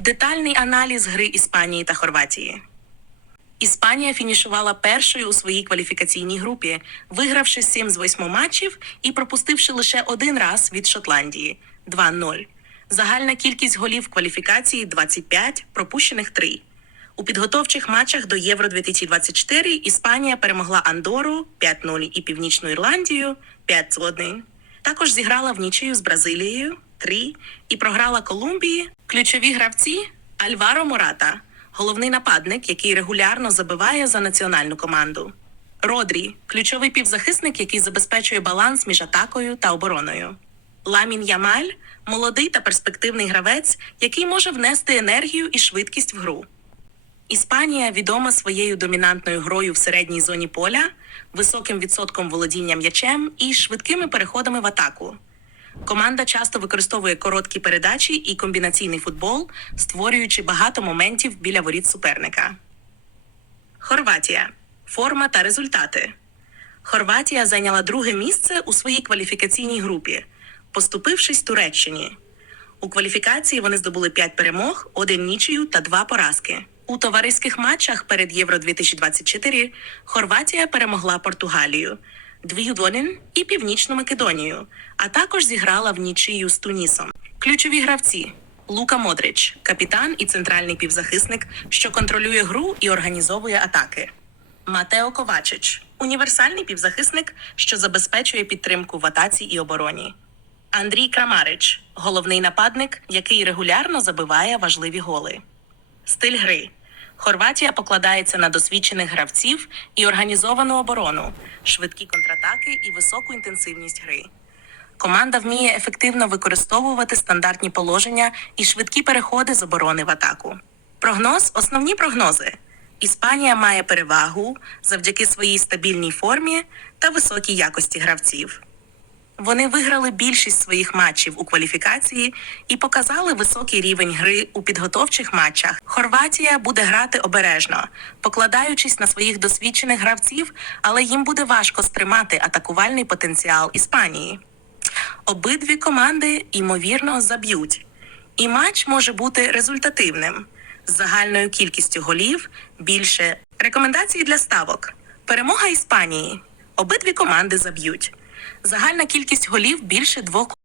Детальний аналіз гри Іспанії та Хорватії. Іспанія фінішувала першою у своїй кваліфікаційній групі, вигравши 7 з 8 матчів і пропустивши лише один раз від Шотландії 2-0. Загальна кількість голів кваліфікації 25, пропущених 3. У підготовчих матчах до Євро 2024 Іспанія перемогла Андору 5-0 і Північну Ірландію 5-1. Також зіграла в нічию з Бразилією 3 і програла Колумбії. Ключові гравці Альваро Мората, головний нападник, який регулярно забиває за національну команду. Родрі ключовий півзахисник, який забезпечує баланс між атакою та обороною. Ламін Ямаль молодий та перспективний гравець, який може внести енергію і швидкість в гру. Іспанія відома своєю домінантною грою в середній зоні поля, високим відсотком володіння м'ячем і швидкими переходами в атаку. Команда часто використовує короткі передачі і комбінаційний футбол, створюючи багато моментів біля воріт суперника. Хорватія. Форма та результати. Хорватія зайняла друге місце у своїй кваліфікаційній групі, поступившись Туреччині. У кваліфікації вони здобули 5 перемог, один нічию та 2 поразки. У товариських матчах перед Євро 2024 Хорватія перемогла Португалію, Дві-1 і Північну Македонію, а також зіграла в нічию з Тунісом. Ключові гравці: Лука Модрич, капітан і центральний півзахисник, що контролює гру і організовує атаки. Матео Ковачич універсальний півзахисник, що забезпечує підтримку в атаці і обороні. Андрій Крамарич головний нападник, який регулярно забиває важливі голи. Стиль гри. Хорватія покладається на досвідчених гравців і організовану оборону, швидкі контратаки і високу інтенсивність гри. Команда вміє ефективно використовувати стандартні положення і швидкі переходи з оборони в атаку. Прогноз основні прогнози. Іспанія має перевагу завдяки своїй стабільній формі та високій якості гравців. Вони виграли більшість своїх матчів у кваліфікації і показали високий рівень гри у підготовчих матчах. Хорватія буде грати обережно, покладаючись на своїх досвідчених гравців, але їм буде важко стримати атакувальний потенціал Іспанії. Обидві команди ймовірно заб'ють, і матч може бути результативним з загальною кількістю голів більше рекомендації для ставок. Перемога Іспанії. Обидві команди заб'ють. Загальна кількість голів більше двох